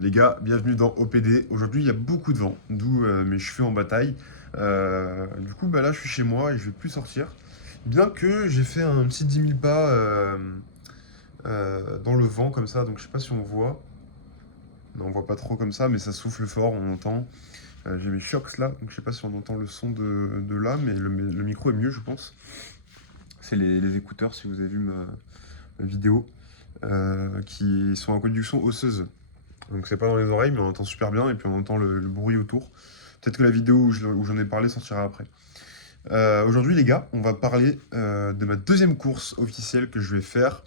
Les gars, bienvenue dans OPD. Aujourd'hui, il y a beaucoup de vent, d'où mes cheveux en bataille. Du coup, bah là, je suis chez moi et je vais plus sortir. Bien que j'ai fait un petit 10 000 pas dans le vent comme ça, donc je sais pas si on voit. Non, on voit pas trop comme ça, mais ça souffle fort, on entend. J'ai mes shocks là, donc je sais pas si on entend le son de là, mais le micro est mieux, je pense. C'est les écouteurs, si vous avez vu ma vidéo, qui sont en conduction osseuse. Donc c'est pas dans les oreilles, mais on entend super bien et puis on entend le bruit autour. Peut-être que la vidéo où j'en ai parlé sortira après. Aujourd'hui, les gars, on va parler de ma deuxième course officielle que je vais faire.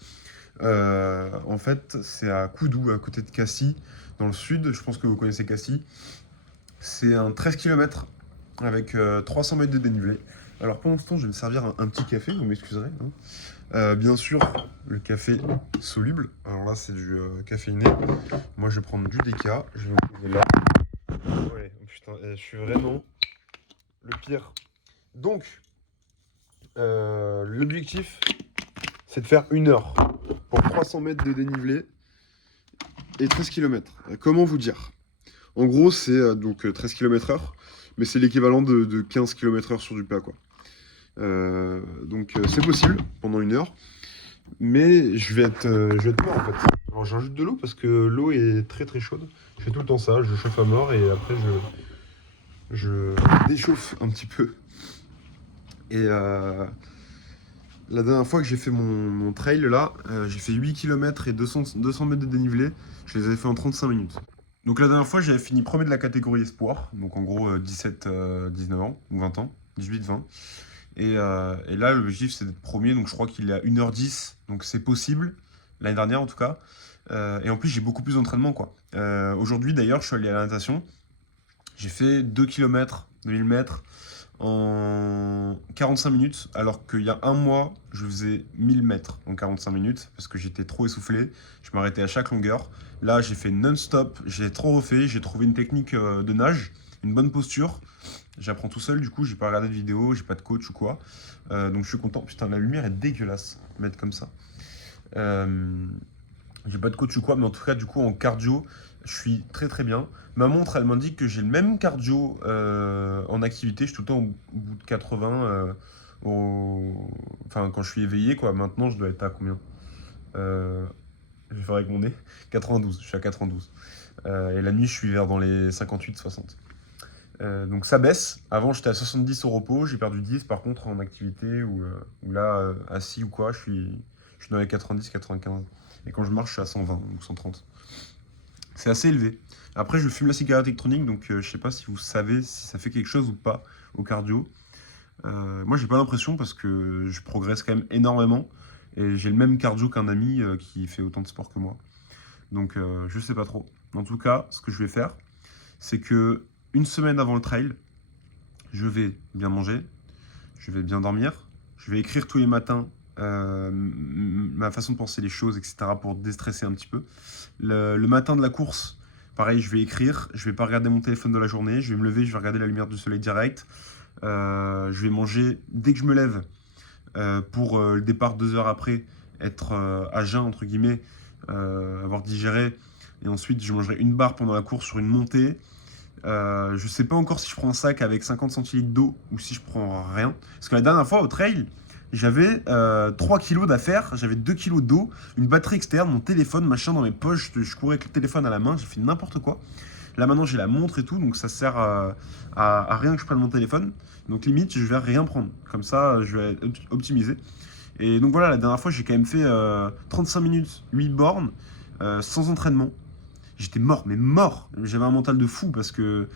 En fait, c'est à Koudou, à côté de Cassis, dans le sud. Je pense que vous connaissez Cassis. C'est un 13 km avec 300 mètres de dénivelé. Alors pour l'instant, je vais me servir un petit café, vous m'excuserez, hein. Bien sûr, le café soluble. Alors là, c'est du caféiné. Moi, je vais prendre du déca. Je vais vous poser là. Ouais, putain, je suis vraiment le pire. Donc, l'objectif, c'est de faire 1 heure pour 300 mètres de dénivelé et 13 km. Comment vous dire? En gros, c'est donc 13 km/h, mais c'est l'équivalent de 15 km/h sur du plat, quoi. Donc, c'est possible pendant 1 heure, mais je vais être mort en fait. Alors, j'ajoute de l'eau parce que l'eau est très très chaude. Je fais tout le temps ça, je chauffe à mort et après je déchauffe un petit peu. Et la dernière fois que j'ai fait mon trail là, j'ai fait 8 km et 200 mètres de dénivelé. Je les avais fait en 35 minutes. Donc la dernière fois, j'avais fini premier de la catégorie espoir. Donc en gros 17, 19 ans ou 20 ans, 18, 20. Et là, l'objectif c'est d'être premier. Donc je crois qu'il est à 1h10. Donc c'est possible. L'année dernière en tout cas. Et en plus, j'ai beaucoup plus d'entraînement quoi. Aujourd'hui d'ailleurs, je suis allé à la natation. J'ai fait 2 km, 2000 mètres en 45 minutes, alors qu'il y a un mois, je faisais 1000 mètres en 45 minutes parce que j'étais trop essoufflé. Je m'arrêtais à chaque longueur. Là, j'ai fait non-stop, j'ai trop refait, j'ai trouvé une technique de nage, une bonne posture. J'apprends tout seul, du coup, j'ai pas regardé de vidéo, j'ai pas de coach ou quoi. Donc je suis content. Putain, la lumière est dégueulasse, mettre comme ça. Euh, j'ai pas de coach ou quoi, mais en tout cas, du coup, en cardio, je suis très très bien. Ma montre, elle m'indique que j'ai le même cardio en activité. Je suis tout le temps au bout de 80, enfin, quand je suis éveillé, quoi. Maintenant, je dois être à combien? Je vais faire avec mon nez. 92, je suis à 92. Et la nuit, je suis vers dans les 58, 60. Donc ça baisse. Avant, j'étais à 70 au repos. J'ai perdu 10 par contre en activité ou là, assis ou quoi, je suis dans les 90, 95. Et quand je marche, je suis à 120 ou 130. C'est assez élevé. Après, je fume la cigarette électronique, donc je sais pas si vous savez si ça fait quelque chose ou pas au cardio. Moi, j'ai pas l'impression parce que je progresse quand même énormément et j'ai le même cardio qu'un ami qui fait autant de sport que moi. Donc, je sais pas trop. En tout cas, ce que je vais faire, c'est que une semaine avant le trail, je vais bien manger, je vais bien dormir, je vais écrire tous les matins ma façon de penser les choses, etc. pour déstresser un petit peu. Le matin de la course, pareil, je vais écrire, je vais pas regarder mon téléphone de la journée, je vais me lever, je vais regarder la lumière du soleil direct. Je vais manger dès que je me lève pour le départ 2 heures après, être à jeun, entre guillemets, avoir digéré. Et ensuite, je mangerai une barre pendant la course sur une montée. Je sais pas encore si je prends un sac avec 50 centilitres d'eau ou si je prends rien. Parce que la dernière fois au trail, j'avais 3 kilos d'affaires, j'avais 2 kilos d'eau, une batterie externe, mon téléphone, machin dans mes poches, je courais avec le téléphone à la main, j'ai fait n'importe quoi. Là maintenant j'ai la montre et tout, donc ça sert à rien que je prenne mon téléphone. Donc limite je vais rien prendre, comme ça je vais optimiser. Et donc voilà, la dernière fois j'ai quand même fait 35 minutes, 8 bornes, sans entraînement. J'étais mort, mais mort. J'avais un mental de fou parce que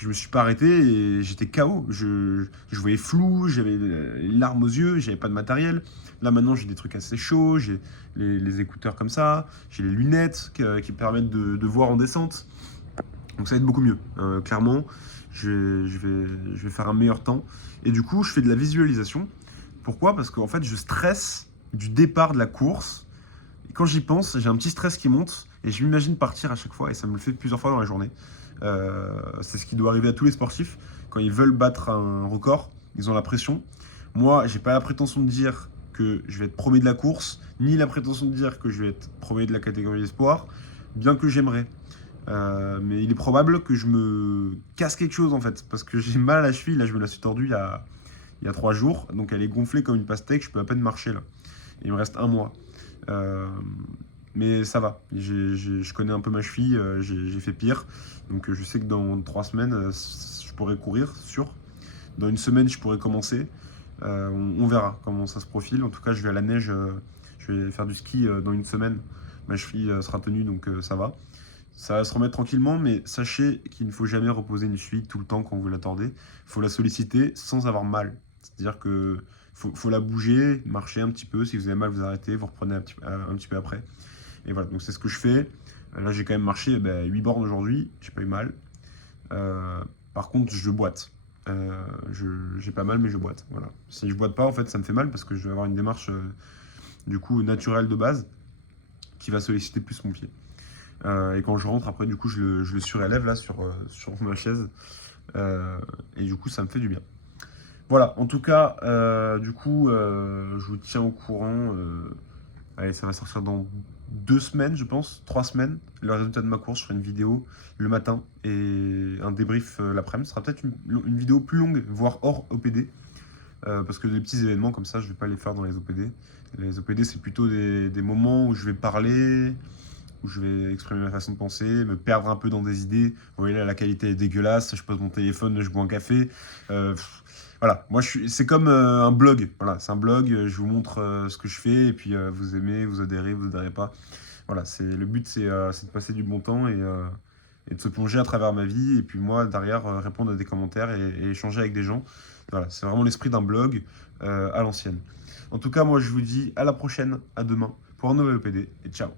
je me suis pas arrêté et j'étais KO. Je voyais flou, j'avais les larmes aux yeux, j'avais pas de matériel. Là maintenant j'ai des trucs assez chauds, j'ai les écouteurs comme ça, j'ai les lunettes qui me permettent de voir en descente. Donc ça va être beaucoup mieux. Clairement, je vais faire un meilleur temps. Et du coup, je fais de la visualisation. Pourquoi? Parce qu'en fait, je stresse du départ de la course. Et quand j'y pense, j'ai un petit stress qui monte et je m'imagine partir à chaque fois et ça me le fait plusieurs fois dans la journée. C'est ce qui doit arriver à tous les sportifs. Quand ils veulent battre un record, ils ont la pression. Moi, j'ai pas la prétention de dire que je vais être premier de la course, ni la prétention de dire que je vais être premier de la catégorie espoir, bien que j'aimerais. Mais il est probable que je me casse quelque chose en fait, parce que j'ai mal à la cheville. Là, je me la suis tordue il y a 3 jours, donc elle est gonflée comme une pastèque. Je peux à peine marcher là. Il me reste un mois. Euh, mais ça va. Je connais un peu ma cheville. J'ai fait pire, donc je sais que dans 3 semaines, je pourrais courir, sûr. Dans une semaine, je pourrais commencer. On verra comment ça se profile. En tout cas, je vais à la neige. Je vais faire du ski dans une semaine. Ma cheville sera tenue, donc ça va. Ça va se remettre tranquillement, mais sachez qu'il ne faut jamais reposer une cheville tout le temps quand vous la tordez. Il faut la solliciter sans avoir mal. C'est-à-dire que faut la bouger, marcher un petit peu. Si vous avez mal, vous arrêtez, vous reprenez un petit peu après. Et voilà, donc c'est ce que je fais. Là, j'ai quand même marché 8 bornes aujourd'hui, j'ai pas eu mal. Euh, Par contre, je boite. J'ai pas mal, mais je boite. Voilà. Si je boite pas, en fait, ça me fait mal parce que je vais avoir une démarche du coup naturelle de base qui va solliciter plus mon pied. Et quand je rentre, après, du coup, je le surélève là sur ma chaise. Et du coup, ça me fait du bien. Voilà, en tout cas, du coup, je vous tiens au courant. Allez, ça va sortir dans 2 semaines, je pense, 3 semaines. Le résultat de ma course, je ferai une vidéo le matin et un débrief l'après-midi. Ce sera peut-être une vidéo plus longue, voire hors OPD. Parce que les petits événements comme ça, je vais pas les faire dans les OPD. Les OPD, c'est plutôt des moments où je vais parler, où je vais exprimer ma façon de penser, me perdre un peu dans des idées. Vous voyez là, la qualité est dégueulasse, je pose mon téléphone, je bois un café. Voilà, moi c'est comme un blog. Voilà, c'est un blog, je vous montre ce que je fais, et puis vous aimez, vous adhérez, vous adhérez pas. Voilà, le but c'est de passer du bon temps et de se plonger à travers ma vie, et puis moi derrière répondre à des commentaires et échanger avec des gens. Voilà, c'est vraiment l'esprit d'un blog à l'ancienne. En tout cas, moi je vous dis à la prochaine, à demain pour un nouvel EPD, et ciao.